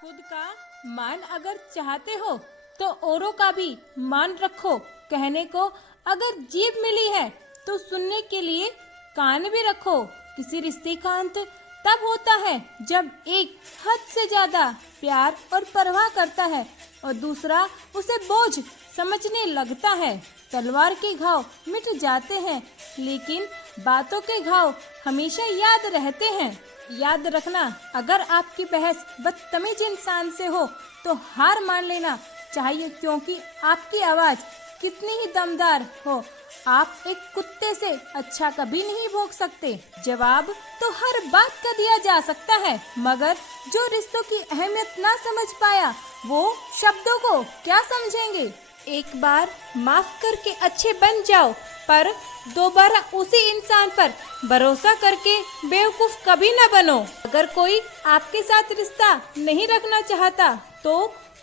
खुद का मान अगर चाहते हो तो औरों का भी मान रखो। कहने को अगर जीभ मिली है तो सुनने के लिए कान भी रखो। किसी रिश्ते का अंत तब होता है जब एक हद से ज्यादा प्यार और परवाह करता है और दूसरा उसे बोझ समझने लगता है। तलवार के घाव मिट जाते हैं लेकिन बातों के घाव हमेशा याद रहते हैं। याद रखना, अगर आपकी बहस बदतमीज इंसान से हो तो हार मान लेना चाहिए, क्योंकि आपकी आवाज कितनी ही दमदार हो, आप एक कुत्ते से अच्छा कभी नहीं भौंक सकते। जवाब तो हर बात का दिया जा सकता है, मगर जो रिश्तों की अहमियत ना समझ पाया वो शब्दों को क्या समझेंगे। एक बार माफ करके अच्छे बन जाओ, पर दोबारा उसी इंसान पर भरोसा करके बेवकूफ कभी न बनो। अगर कोई आपके साथ रिश्ता नहीं रखना चाहता तो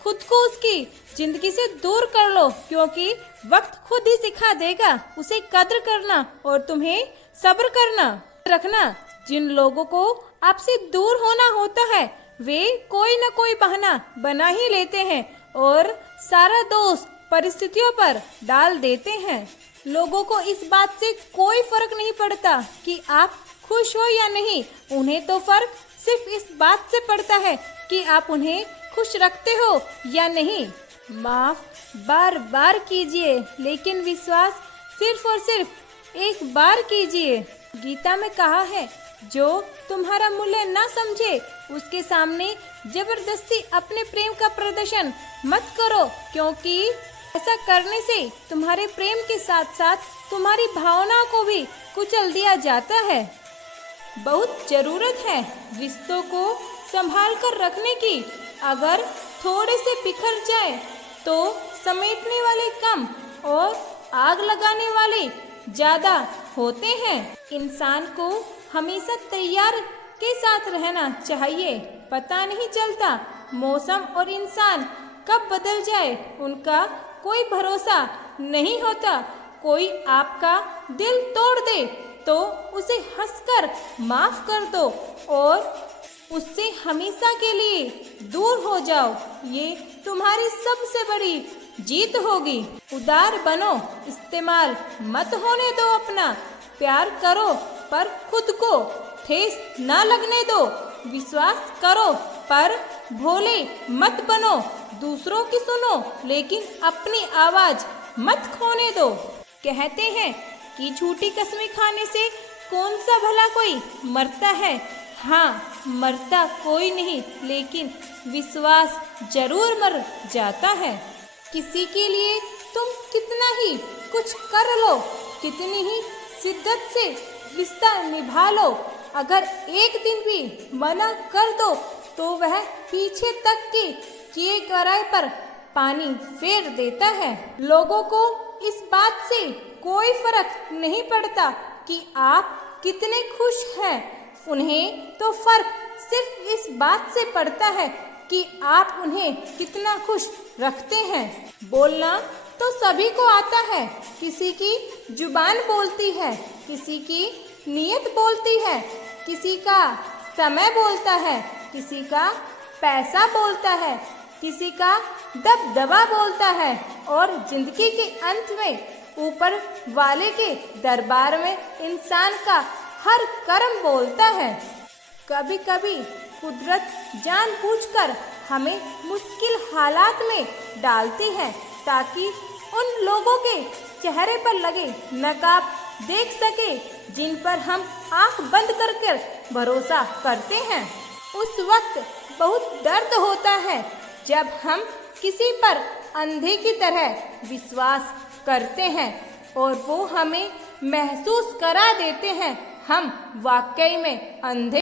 खुद को उसकी जिंदगी से दूर कर लो, क्योंकि वक्त खुद ही सिखा देगा उसे कद्र करना और तुम्हें सब्र करना। रखना, जिन लोगों को आपसे दूर होना होता है वे कोई न कोई बहाना बना ही लेते हैं और सारा दोष परिस्थितियों पर डाल देते हैं। लोगों को इस बात से कोई फर्क नहीं पड़ता कि आप खुश हो या नहीं, उन्हें तो फर्क सिर्फ इस बात से पड़ता है कि आप उन्हें खुश रखते हो या नहीं। माफ बार बार कीजिए, लेकिन विश्वास सिर्फ और सिर्फ एक बार कीजिए। गीता में कहा है, जो तुम्हारा मूल्य ना समझे उसके सामने जबरदस्ती अपने प्रेम का प्रदर्शन मत करो, क्योंकि ऐसा करने से तुम्हारे प्रेम के साथ साथ तुम्हारी भावनाओं को भी कुचल दिया जाता है। बहुत जरूरत है रिश्तों को संभाल कर रखने की। अगर थोड़े से बिखर जाए तो समेटने वाले कम और आग लगाने वाले ज्यादा होते हैं। इंसान को हमेशा तैयार के साथ रहना चाहिए। पता नहीं चलता मौसम और इंसान कब बदल जाए, उनका कोई भरोसा नहीं होता। कोई आपका दिल तोड़ दे तो उसे हंसकर माफ कर दो और उससे हमेशा के लिए दूर हो जाओ। ये तुम्हारी सबसे बड़ी जीत होगी। उदार बनो, इस्तेमाल मत होने दो अपना। प्यार करो पर खुद को ठेस ना लगने दो। विश्वास करो पर भोले मत बनो। दूसरों की सुनो लेकिन अपनी आवाज मत खोने दो। कहते हैं कि झूठी कसमें खाने से कौन सा भला कोई मरता है। हाँ, मरता कोई नहीं, लेकिन विश्वास जरूर मर जाता है। किसी के लिए तुम कितना ही कुछ कर लो, कितनी ही शिद्दत से रिश्ता निभा लो, अगर एक दिन भी मना कर दो तो वह पीछे तक की किए कराए पर पानी फेर देता है। लोगों को इस बात से कोई फर्क नहीं पड़ता कि आप कितने खुश हैं, उन्हें तो फर्क सिर्फ इस बात से पड़ता है कि आप उन्हें कितना खुश रखते हैं। बोलना तो सभी को आता है, किसी की जुबान बोलती है, किसी की नीयत बोलती है, किसी का समय बोलता है, किसी का पैसा बोलता है, किसी का दबदबा बोलता है और जिंदगी के अंत में ऊपर वाले के दरबार में इंसान का हर कर्म बोलता है। कभी कभी कुदरत जानबूझकर हमें मुश्किल हालात में डालती है ताकि उन लोगों के चेहरे पर लगे नकाब देख सके जिन पर हम आंख बंद कर भरोसा करते हैं। उस वक्त बहुत दर्द होता है जब हम किसी पर अंधे की तरह विश्वास करते हैं और वो हमें महसूस करा देते हैं हम वाकई में अंधे